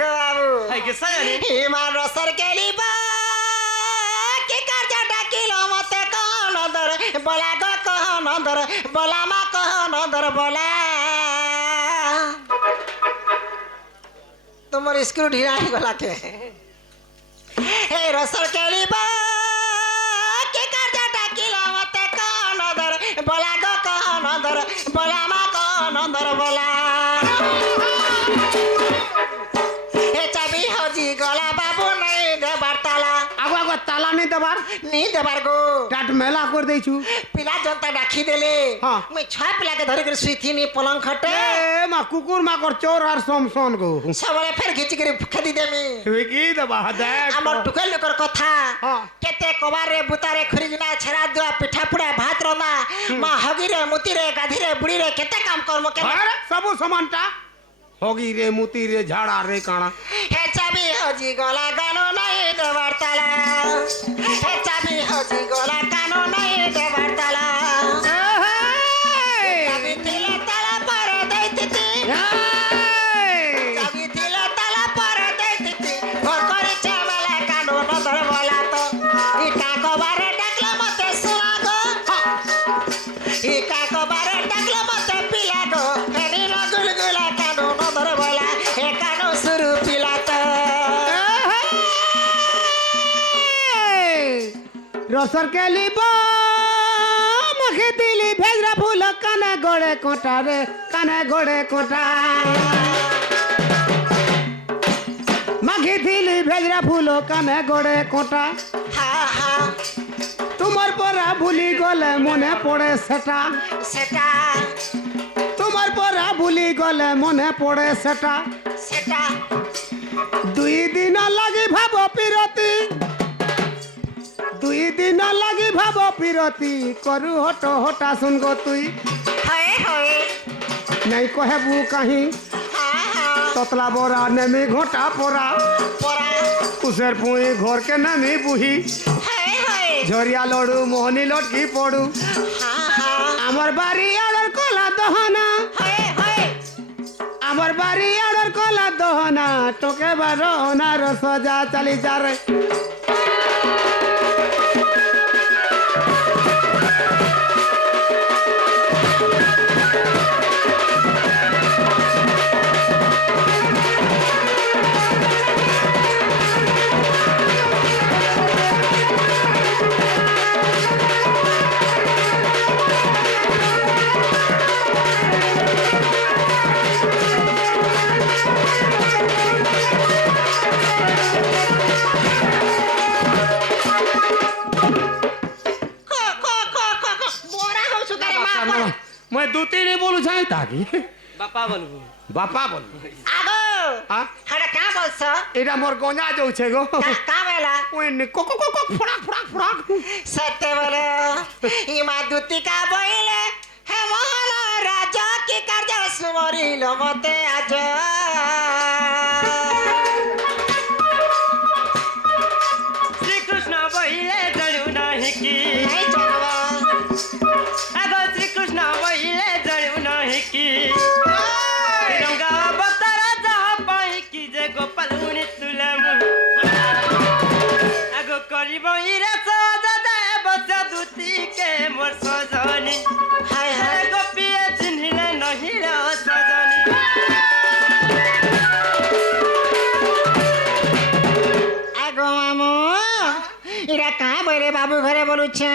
आगो बाबू हाय के सयानी हिमार रसर केलिबा के कर्जा डाकिलो मते कौन दर बोला गो कौन दर बोला मा कौन दर बोला तुम्हार स्क्रू ढीला ही गला के हे रसर केलिबा के कर्जा डाकिलो मते कौन दर बोला गो कौन दर बोला मा कौन दर बोला गला बाबू नहीं देबार ताला आगो आगो ताला नहीं देबार गो टाट मेला कर देछु पिला जनता डाकी देले हां मैं छह पिला के धरि कर सुइथिनी पलंग खटे ए मा कुकुर मा कर चोर और समसन गो सबले फेर घिच के खेदी देमी वे की दबा देख हमर टुकल कर कथा हां केते कबार रे बुतारे खरिजना छरा दुआ पिठा पुड़ा भात रमा मा हगी रे मुती रे गाधी रे बुड़ी रे केते काम करमो के अरे सब समानता होगी रे मुती रे झाड़ा रे काना हे चाबी हजी गला गानो नहीं देबार ताला हे चाबी हजी गला गानो नहीं देबार ताला चाबी तिले ताला पर दैतिति चाबी तिले ताला पर दैतिति घर करे चावला कानो नदर बोला तो ई का कबारे डाकला मते सुना गो ई का कबारे डाकला मते पिला गो हेनी न गुलगुला कानो नदर बोला हे कानो सुरु पिला तो रसर के लिबा मखे दिली भेजरा फूल काने गोड़े कोटा रे काने गोड़े कोटा मखे दिली भेजरा फूल काने गोड़े कोटा हा हा तुम्हार परा भूली गले मने पड़े सेटा सेटा तुम्हार परा भूली गले मने पड़े सेटा सेटा दुई दिन लगी भाबो पिरती दुई दिन लगी भाबो पिरती करू हटो हटा सुन गो तुई हाय हाय नहीं कहबू कहीं हा हा ततला बोरा नेमी घोटा पोरा पोरा कुसेर पुई घर के नेमी बुही हाय हाय झरिया लड़ू मोहनी लटकी पड़ू हा हा आमर बारी आड़र कला दहना हाय हाय आमर बारी आड़र कला दहना टोके बारो ना रसजा चली जा रे मैं दो तीन बोलू छाई ताकि बापा बोलबो बापा बोलू आगो हां हड़ा का बोलछ एटा मोर गंजा जाउ छे गो का बेला ओइ को फड़ाक फड़ाक फड़ाक सत्य बोलो ई मादुती का बोइले हे मोहन राजा की कार्य सुमरिल मते आज श्री कृष्ण बोले जणु नाही की नहीं चलवा आगो श्री कृष्ण बोले जणु नाही की रंगा बतरा जहा पाई की जे गोपाल उनी तुलमु आगो करिबो इरे सजा दे बच्चा दूती के मोर सजनी हाय हाय गोपिए चिन्हिले नहीं रे सजनी आगो मामू इरा का बोले बाबू घरे बोलू छे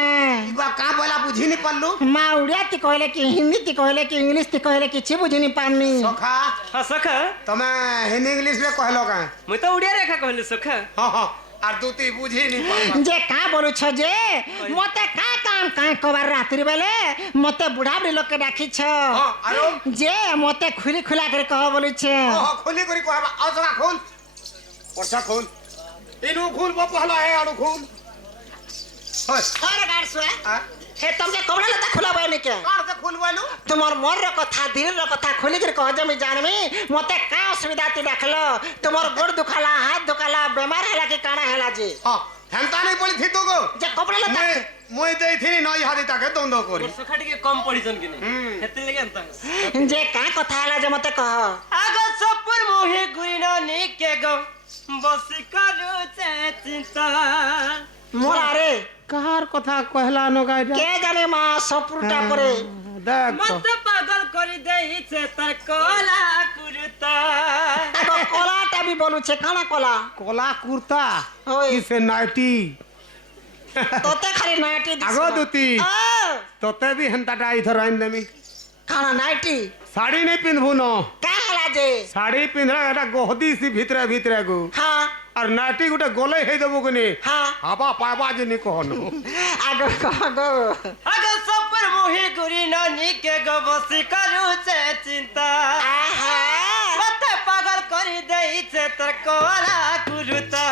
बा का बोला बुझी नहीं पल्लू माँ उड़िया ती कहले कि हिंदी ती कहले कि इंग्लिश ती कहले कि छि बुझी नहीं पानी सखा हां सखा तमे हिंदी इंग्लिश में कहलो का मैं तो उड़िया रेखा कहले सखा हां हां आर दूती बुझी नहीं पल्लू जे का बोलू छ जे मते का काम का कबार रात्रि बेले मते बुढ़ा बुढ़ी लोग के डाकी छ हां आरो जे मते खुली खुला कर कह बोलू छ हां खुली करी कहबा औसरा खोल पर्चा खोल इनु खोल बो पहला है आरो खोल अरे गाड़ सुआ हां हे तुमके कोबड़ा लता खुला बय ने के कान से खोल बोलू तुमर मोर रो कथा दिल रो कथा खुली कर कह जमी जानमी मते का असुविधा ती देखलो तुमर गोड़ दुखाला हाथ दुखाला बीमार हैला के काना हैला जी हां हेंता नहीं बोली थी तो गो जे कोबड़ा लता মই দেই থিনি নই হাদি তাকে দ্বন্দ্ব করি सखा टिके कम पडिजन किने हेते लगे अंत जे का कथा हैला जे मते कह आगो सपुर मोहे गुइना निके বসি করুছে চিন্তা মোরা রে কার কথা কহলা ন গাইডা কে জানে মা সপুরটা পরে দেখ তো। মত পাগল করে দেইছে তার কলা কুরতা তাকে কলাটা বি বলুছে কানা কলা কলা কুর্তা ওই। কিসে নাইটি তোতে খালি নাইটি আগো দুতি তোতে भी হেনতাটা ইধর আইন দেমি কানা নাইটি শাড়ি নেই পিনবু ন কালা যে শাড়ি পিন্ধা এটা গহদি সি ভিতরে ভিতরে গো হ্যাঁ আর নাইটি গোটে গলে হেই দেবো কোনি হ্যাঁ হাবা পাবা যে কহন আগো আগো আগে সপর মোহি গুরি নানি কে গো বসি করুছে চিন্তা আহা মত পাগল করে দেইছে তার কলা কুরতা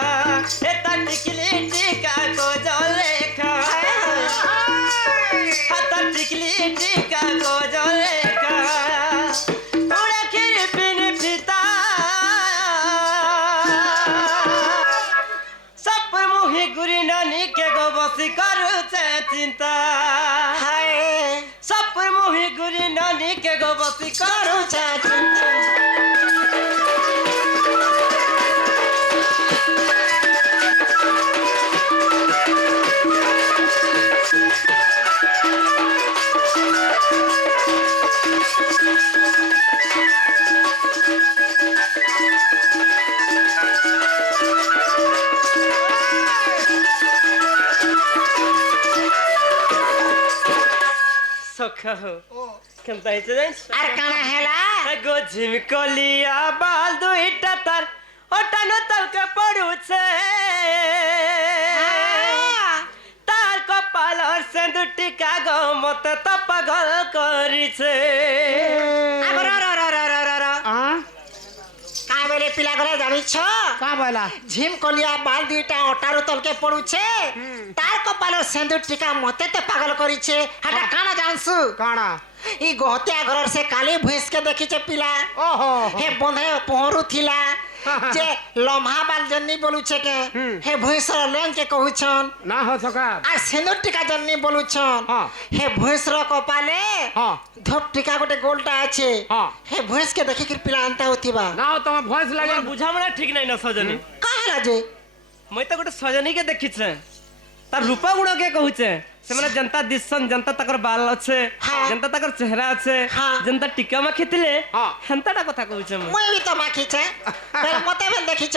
এটা টিকলি টিকা গো জলেখা হাতা টিকলি টিকা গো জলেখা উড়ে খির পিন ফিতা সপর মোহি গুরি নানি কে গো বসি করুছে চিন্তা হায় সপর মোহি গুরি নানি কে গো বসি করুছে চিন্তা সখা হো কেমতা হয়েছে জানিস আর কানা হেলা গো ঝিমকলিয়া বাল দুইটা তার ওটানো তলকে পড়ুছে তার কপালর সেন্দুর টিকা গো মতে তো পাগল করিছে আগো র র র র র র আ কাই বলে পিলা গলে জানিছ কা বলা ঝিম কলিয়া বাল দুইটা অটারু তলকে পড়ুছে তার কপাল সেন্দুর টিকা মতে তো পাগল করিছে হাটা কানা জানসু কানা ই গহতিয়া ঘরর সে কালি ভুঁসকে দেখিছে পিলা ওহো হে বন্ধে পহরু থিলা যে লম্হা বাল জন্নি বলুছে কে হে ভুঁসর লেন কে কহুছন না হো সকা আর সেন্দুর টিকা জন্নি বলুছন হ্যাঁ। হে ভুঁসর কপালে হ্যাঁ। ধপ টিকা গোটে গোলটা আছে হ্যাঁ। হে ভুঁসকে দেখিকি পিলা আনতা হতিবা না হো তোমার ভয়েস লাগে আমার বুঝামଣା ঠিক নাই না সজনী কাহলা যে মই তো গোটে সজনীকে দেখিছে তার রূপা গুণকে কହୁছে ସେମାନେ ଯେନ୍ତା ଦିଶନ୍ ଯେନ୍ତା ତାଙ୍କର ବାଲ ଅଛେ ହଁ। ଯେନ୍ତା ତାଙ୍କର ଚେହେରା ଅଛେ ହଁ। ଯେନ୍ତା ଟିକା ମାଖିଥିଲେ ହଁ। ହେନ୍ତାଟା କଥା କହୁଛେ ମୁଁ ମୁଇଁ ବି ତ ମାଖିଛେ ଫେର মতে ফের দেখিছ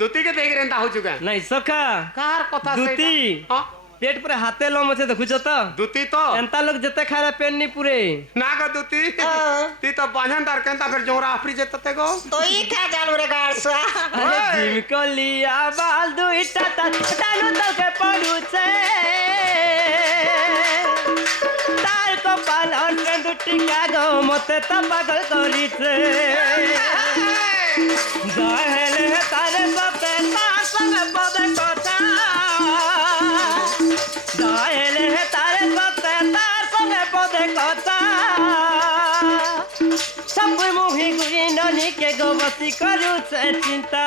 দুতি কে দেখি রেন্তা হউছু কে ନାଇଁ ସଖା কার কথা দুতি হ্যাঁ পেট পুরে হাতে লম অছে দেখুছ তো দুতি তো এন্তা লোক যেতে খাইলে পেট নি পুরে না গো দুতি হ্যাঁ। তি তো বাঁধন তার কেনতা ফের জোরা আফরি যেতে তে গো তো ই খা জানু রে গাড়সা আরে ওই। ঝিমকলিয়া বাল দুইটা টানু তলকে পড়ুছে তার কপাল অন্যে দুটি কাগো মতে তো পাগল করিছে যাহেলে তারে বাপে তার সঙ্গে পদে কথা যাহেলে তারে বাপে তার সঙ্গে পদে কথা সব মুহি গুরি ননি কে গো বসি করুছে চিন্তা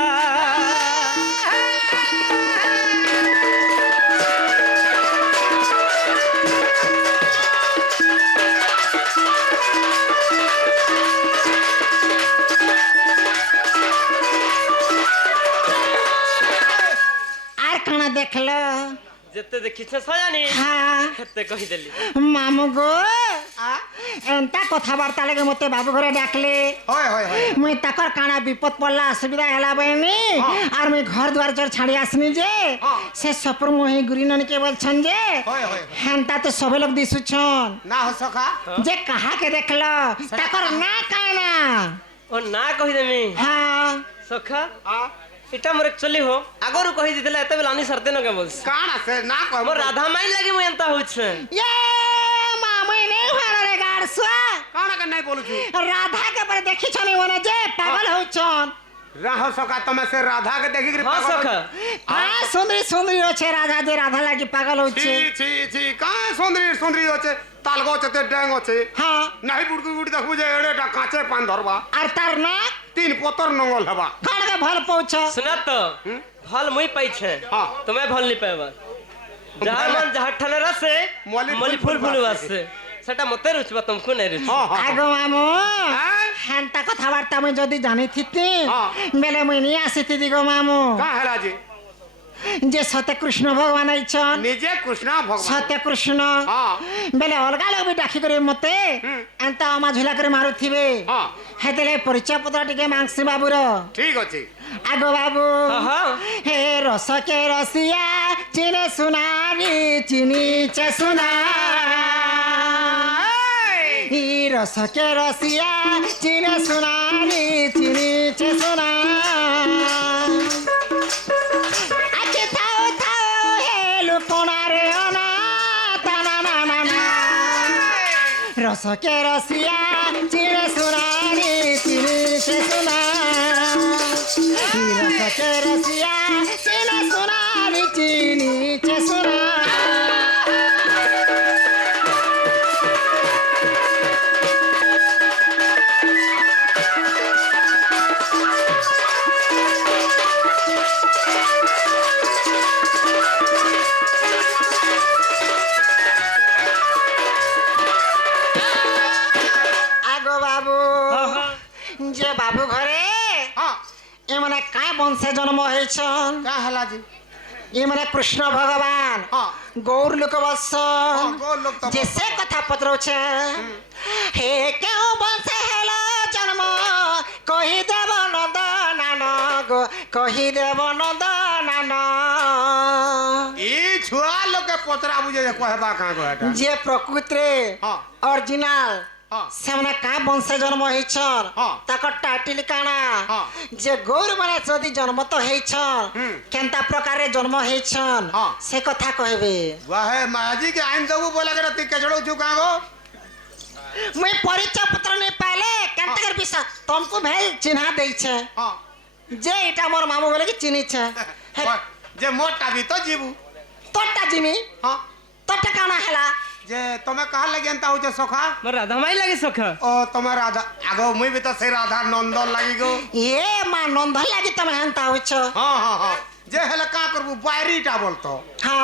আর কানা দেখল যেতে দেখিছে সজানি হ্যাঁ হেতে কহিদেলি মামু গো এন্তা কথাবার্তা লাগে মতে বাবু ঘরে ডাকলে হয় হয় হয় মুই তাকর কানা বিপদ পড়লা অসুবিধা হেলা বইনি আর মুই ঘর দুয়ার চর ছাড়ি আসনি যে সে সপুর মোহি গুরি ননি কে বলছন যে হয় হয় হেনতা তো সবে লোক দিশুছন না হো সকা যে কাহাকে দেখল তাকর না কানা ও না কহিদেমি হ্যাঁ সখা আ এটা মোর একচুয়ালি হো আগরু কহি দিতেলে এতে বেলা আনি সারতে নকে বলছ কান আছে না কই মোর রাধা মাইল লাগি মই এন্তা হইছে ये मामुई नहीं भाड़ा रे गाड़सुआ কান কে নাই বলুছু राधा के पर देखी छनी ओने जे पागल होइछन রাহ সকা তুমি সে রাধা কে দেখি হ্যাঁ সখা हाँ सुंदरी सुंदरी होछे राधा जे राधा लागी पागल ছি होइछे ছি ছি কা সুন্দরী সুন্দরী আছে তাল গছ তে ড্যাং আছে हाँ নাই বুড়কি বুড়ি দেখবু যে এড়েটা কাঁচে পান ধরবা আর তার না তিন পতর নঙ্গল হবা কান के भल पहुंच सुना तो फल मुई पाइछे हाँ। तुम्हें फल नहीं पाएबा जहाँ मन जहाँ ठाने रसे मली मली फूल फूल फूल फूल वासे सेटा मते रुचबा तुमको नहीं रुच हां हां आगो मामू हैं? হ্যান্টা কথাবার্তা আমি যদি জানিথিতি হ্যাঁ। বেলে মুই নিয়ে আসিথিতি গো মামু কা হেলা যে যে সতে কৃষ্ণ ভগবান আইছন নিজে কৃষ্ণ ভগবান সতে কৃষ্ণ হ্যাঁ বেলে অলগা লোক বি ডাকি করে মতে হুম। এন্তা আমা ঝুলা করে মারুথিবে হ্যাঁ হেতেলে পরিচয় পত্র টিকে মাংসি বাবুর ঠিক আছে আগো বাবু হ্যাঁ। হে রসকে রসিয়া চিনে সুনারি চিনিছে সুনা ই রসকে রসিয়া চিনে সুনারি চিনিছে সুনা আজকে থাও থাও হে লুকোনারে অনা তানা না না না রসকে রসিয়া চিনে সুনারি চিনিছে সুনা রসকে রসিয়া চিনে সুনারি চিনিছে সুনা আগো বাবু যে বাবু ঘরে হ্যাঁ এমনে কায় বংশে জন্ম হয়েছন কা হেলা যে এমনে কৃষ্ণ ভগবান হ্যাঁ গৌর লোক বৎস গৌর লোক তো যে সে কথা পত্রছে হে কেউ বংশে হেল জন্ম কহি দেব নন্দ নান গো কহি দেব নন্দ নান ই ছুয়া লোকে পচরা বুঝে যে কহেবা কা গো এটা যে প্রকৃতিরে হ্যাঁ অরিজিনাল হ্যাঁ ସେମାନେ କାଁ ବଂଶେ ଜନ୍ମ ହେଇଛନ୍ ହଁ। ତାଙ୍କର ଟାଇଟିଲ କାଣା ହଁ। ଯେ ଗୌର ମାନେ ଯଦି ଜନ୍ମ ତ ହେଇଛନ୍ ହୁଁ। କେନ୍ତା ପ୍ରକାରେ ଜନ୍ମ ହେଇଛନ୍ ହଁ। ସେ କଥା କହିବେ वाहे माजी के आइन दबु बोला के ती केचड़ो छु का गो ମୁଇଁ ପରିଚୟ ପତ୍ର ନେଇ ପାଇଲେ କେନ୍ତାକର ବିଷୟ ତମକୁ ଭେଲ ଚିହ୍ନା ଦେଇଛେ हां ଯେ ଏଇଟା ମୋର ମାମୁ ବୋଲେ କି ଚିହ୍ନିଛେ ହେ, जे मोटा भी तो जीबू ତୋରଟା ଜିମି हां ତୋରଟା କାଣା ହେଲା जे तमे कहा लगे एंता हो जे सखा ମୋର ରାଧା ମାଇ ଲାଗେ ସଖା ओ तमे राधा आगो मुई भी तो से राधा नंदन लागी गो ଏ ମା ନନ୍ଦ ଲାଗି ତମେ ହେନ୍ତା ହଉଛ हां हां हां जे हेले का करबू बायरीटा बोलतो ହଁ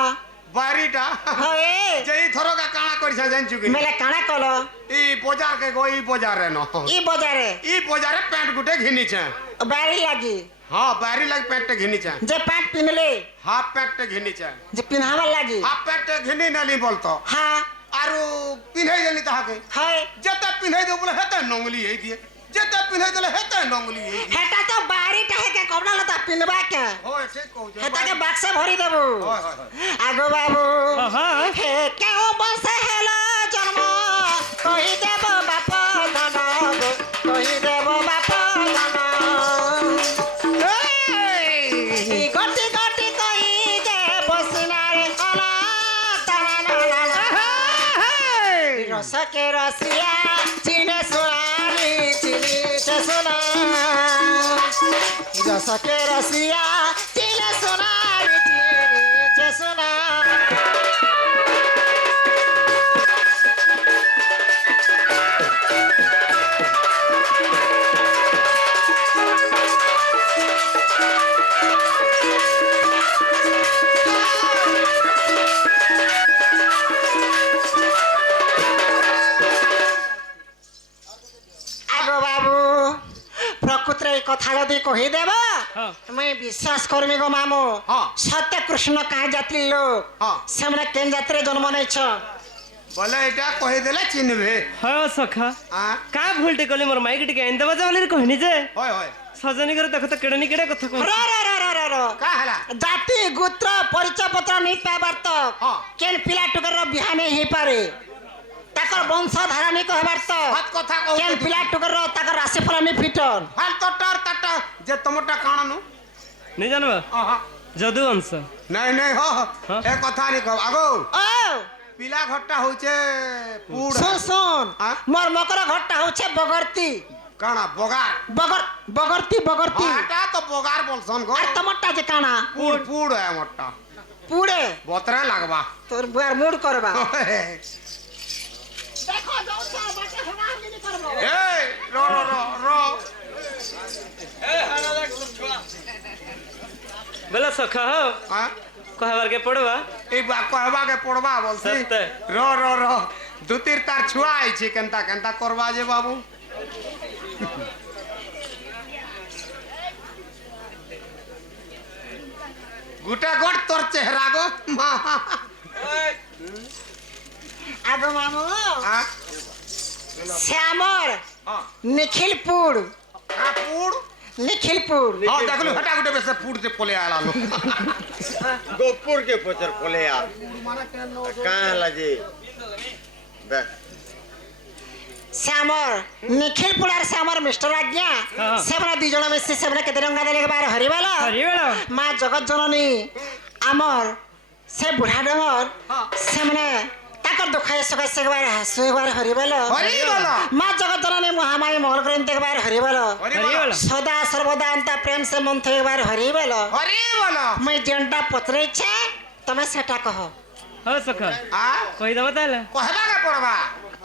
बायरीटा ହଁ ଏ जे ई थरो का काना करछा जानछु के ବେଲେ କାଣା କଲ ई बाजार के गो ई बाजार रे न ଇ ବଜାରେ ई बाजार रे पैंट गुटे घिनी छे ବାରି ଲାଗି हां बायरी लाग पैंट टे घिनी छे ଯେ ପ୍ୟାଣ୍ଟ ପିନ୍ଧଲେ हाफ पैंट टे घिनी छे ଯେ ପିନ୍ଧାবার ଲାଗି हाफ पैंट टे घिनी नली बोलतो ହଁ आरु पिन्है देली ताके হয় जते पिन्है दे बोले हेते नंगली हे दिए जते पिन्है देले हेते नंगली हे दिए হেটা তো বাড়িটা হেকে কপড়া লতা পিনবা কে होय ठीक कहू जे হেতাকে বাক্সে ভরি দেবু होय होय होय আগো বাবু হ্যাঁ। হে কেউ বসে হেল জন্ম কহি দেব বাপ দান গো, কহি দেব বাপ দান এই গটি গটি কহি দে বসিনারে অনা তানা না না না রসকে রসিয়া চিনে সোনারি চিনিছে সোনা রসকে রসিয়া চিনে সোনারি চিনিছে সোনা আগো বাবু প্রকৃতির এই কথা যদি কহিদেব হ্যাঁ। মুই বিশ্বাস করবি গো মামু হ্যাঁ। সত্য কৃষ্ণ কাঁ জাতির লোক হ্যাঁ। সেমনে কেন জাতিরে জন্ম নেইছ बोले एटा कहि देले चिन्हबे ହଁ ସଖା हां କା ଭୁଲଟେ କଲି ମୋର ମାଇକି ଟିକେ ଏନ୍ତା ବାଜା ବୋଲି କହିନି ଯେ होय होय ସଜନୀ করে ଦେଖ ତ କେଡ଼େ ନି କେଡ଼େ କଥା କହ ର ର ର ର ର ର का हला জাতি গোত্র পরিচয় পত্র নেই পাইবার তো হ্যাঁ। কেন পিলা টুকর বিহা নেই হই পারে তাকর বংশ ধারা নেই কহবার তো हाथ कथा कहू কেন পিলা টুকর তাকর রাশি ফল নেই ফিটন हाल तटर तटा जे तमटा काना नु ନି ଜାନବା आहा ଯଦୁ ଅଂଶ नहीं नहीं हो हाँ। ए कथा नहीं कह आगो ও पिला घट्टा होचे पुड শুন শুন হ্যাঁ? মোর মকর ঘরটা হচ্ছে বগরতি काना बोगार বগরতি বগরতি हां एटा तो बोगार बोलसन गो আর তোমারটা যে কানা पुड पुड है मोटा পুড়ে बोतरे लगबा তোর বুয়ার মুড করবা ए দেখো যাওছ বাটা হনা হানি করব रो रो रो रो ବେଲେ ସଖା ହୋ हां କହିବାର କେ ପଡ଼ବା ई बा कहबा के पड़बा बोलसी सत्य। रो रो रो दुतीर तार छुआ आई छी केनता केनता करबा जे बाबू গোটা গোট তোর চেহারা গো মা আগো মামু আ? শ্যামর হ্যাঁ। নিখিলপুর পুড় নিখিলপুর হ্যাঁ দেখলু হেটা গোটে বেশে পুড়তে পলে আলালো गोपुर के पचर कोले यार कहाँ लगे देख শ্যামর নিখিলপুর আর শ্যামর মিস্টার আজ্ঞা হ্যাঁ। সেমনে দুই জন মিশি সেমনে কেতে টঙ্কা দেলে বার হরিবাল হরিবেল মা জগৎ জননী আমর সে বুঢ়া ডঙর সেমনে তাকর দুখাই সকাই সেবার হাসু একবার হরিবাল হরি বলো মা জগৎ জননী মহামায়ী মঙ্গল করেন একবার হরিবাল হরি হরিবেল বলো সদা সর্বদা অন্ত প্রেম সে মন থেকে একবার হরিবাল হরি বলো মুই যেনটা পচরাইছে তুমি সেটা কহ हो सखा আ কই দব তাহলে কহবা কে পড়বা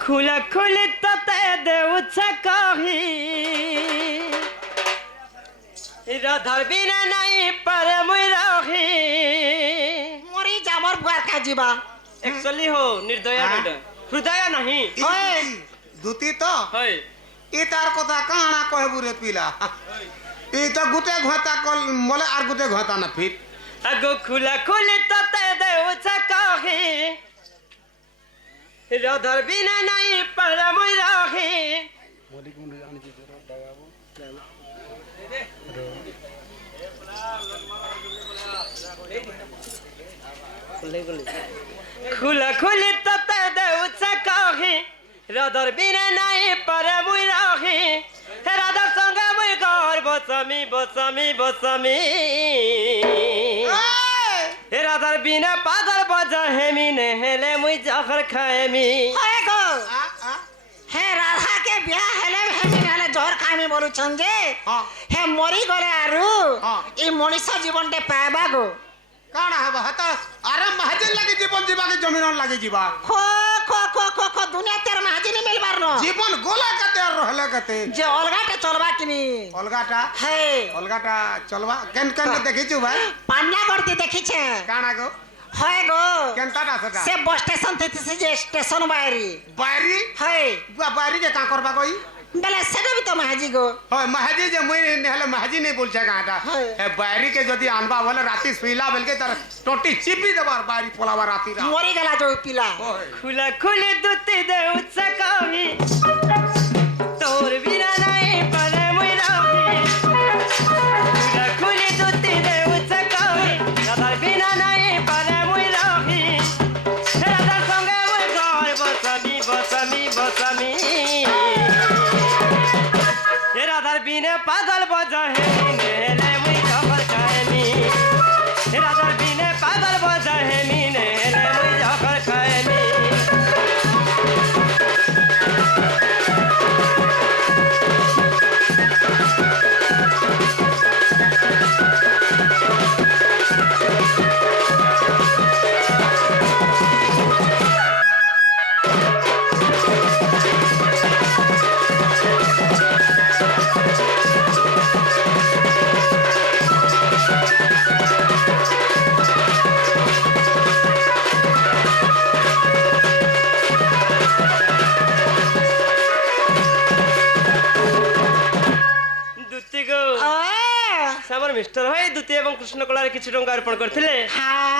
খুলা খুলি ততে দেউছে কহি রাধার বিনা নাই পারে মুই রহি মরি যামর বুয়ার কাজিবা একচুয়ালি হো নির্দয়া বেটা হৃদয় নাহি ওই দুতি তো হয় ই তার কথা কাଣା কহবু রে পিলা ই তো গুটে ঘটা কল মলে আর গুটে ঘটা না ফিট আগো খুলা খুলি ততে দেউছে কহি রাধার বিনা নাই পারে মুই রহি খুলা খুলি ততে দেউছে কহি রাধার বিনা নাই পারে মুই রহি রাধার সঙ্গে মুই ঘর বসামি বসামি বসামি হে রাধার বিনা পাগল বাজা হেমি নেহেলে মুই জহর খাইমি ওই গো হে রাধা কে বিয়া হেলে হেমি হেলে জোর খাইমি বলুছন যে হ্যাঁ। হে মরি গলে আরু হ্যাঁ। এই মଣିষ জীবনটে পাবা গো কাଣା হবা হাত আরে মাহাজিন লাগি জীবন দিবাকে জমিন লাগি যা খো খো খো খো খো দুনিয়া তের মাঝিনি মিলবার ন জীবন গোলা কাতে আর রহলে কাতে যে অলগাটে চলবা কিনি অলগাটা হে অলগাটা চলবা কেন কেন দেখিছু ভাই পান্না করতে দেখিছে কাଣା গো হয় গো কেনটাটা সেটা সে বস স্টেশন থেকে যে স্টেশন বাইরি বাইরি হয় বাইরি কে কা করবা কই বেলে সেটা বি তো মাঝি গো হয় মাহাজি যে মুই নেহলে মাহাজি নেই বলছে কাটা হ্যাঁ। হে বাইরি কে যদি আনবা বলে রাতি শুইলা বেলকে তার টোটি চিপি দেবার বাইরি পোলাবার রাতি রা মরি গেলা যে পিলা ওই খুলা খুলি দুতি দেউছে কহি তোর বিনা নাই পারে মুই রহি খুলা খুলি দুতি দেউছে কহি রাধার বিনা নাই পারে মুই রহি রাধার সঙ্গে মুই ঘর বসামি বসামি বসামি রাধার বিনে পাগল বজা হেমি নেলে মুই জহর খাইমি রাধার বিনে পাগল বজা হেমি নেলে মুই জহর খাইমি দুতি গো আমার মিস্টার ভাই দুতি এবং কৃষ্ণ কলার কিছু টঙ্কা অর্পণ করଥିଲେ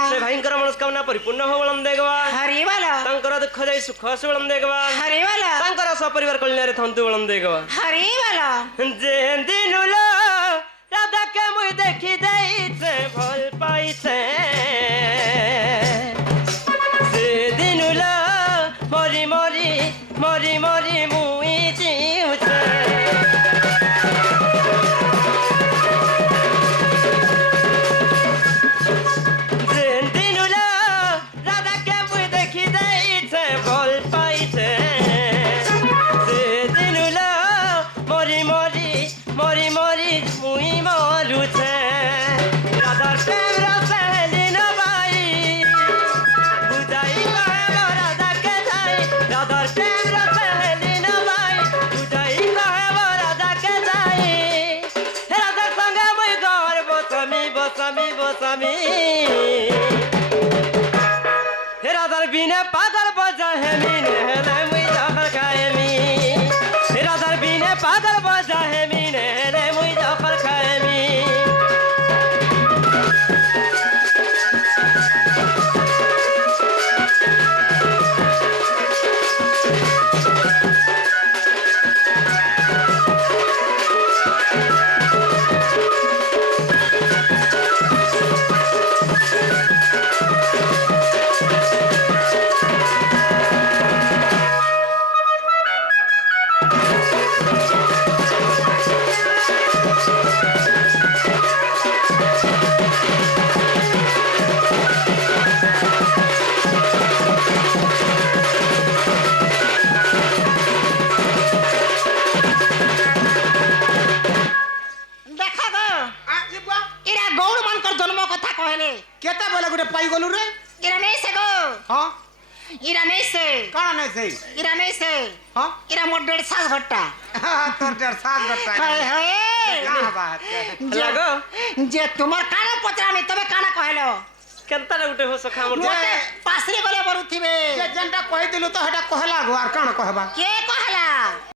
ସେ ଭାଇଙ୍କର ମନସ୍କାମନା ପରିପୂର୍ଣ୍ଣ ହବ ବଳମ ଦେଖବା ହରିବଲ ତାଙ୍କର ଦୁଃଖ ଯାଇ ସୁଖ ଆସୁ ବଳମ ଦେଖବା ହରିବଲ ତାଙ୍କର ସପରିବାର କଲ୍ୟାଣରେ ଥନ୍ତୁ ବଳମ ଦେଖବା ହରିବଲ যে দিনু লো রাধাকে মুই দেখি দেইছে ভাল পাইছে সে দিনু লো মরি মরি মরি মরি মুই জিউছে যে দিনু লো রাধাকে মুই দেখি দেইছে ভাল পাইছে সে দিনু লো মরি মরি মরি মরি মুই মরুছে রাধার প্রেম রসেলি গৌড় মানকর জন্ম কথা কহেলে কেতে বলে গুটে পাই গলু রে ইরা নেই সে গো হ্যাঁ ইরা নেই সে কাଣା নাই সেই ইরা নেই সে হ্যাঁ ইরা মোর দেড় শ্বাস ঘরটা তোর যার সাত ঘন্টা হয় হয় কাଣା বাত লাগো যে তোমার কানা পচরামি তবে কানা কহেলো কেনতারে উঠে হস খামর মতে পাশে গলে বরুথিবে যে যেনটা কই দিলু তো হেটা কহলা গো আর কাଣା কহবা কে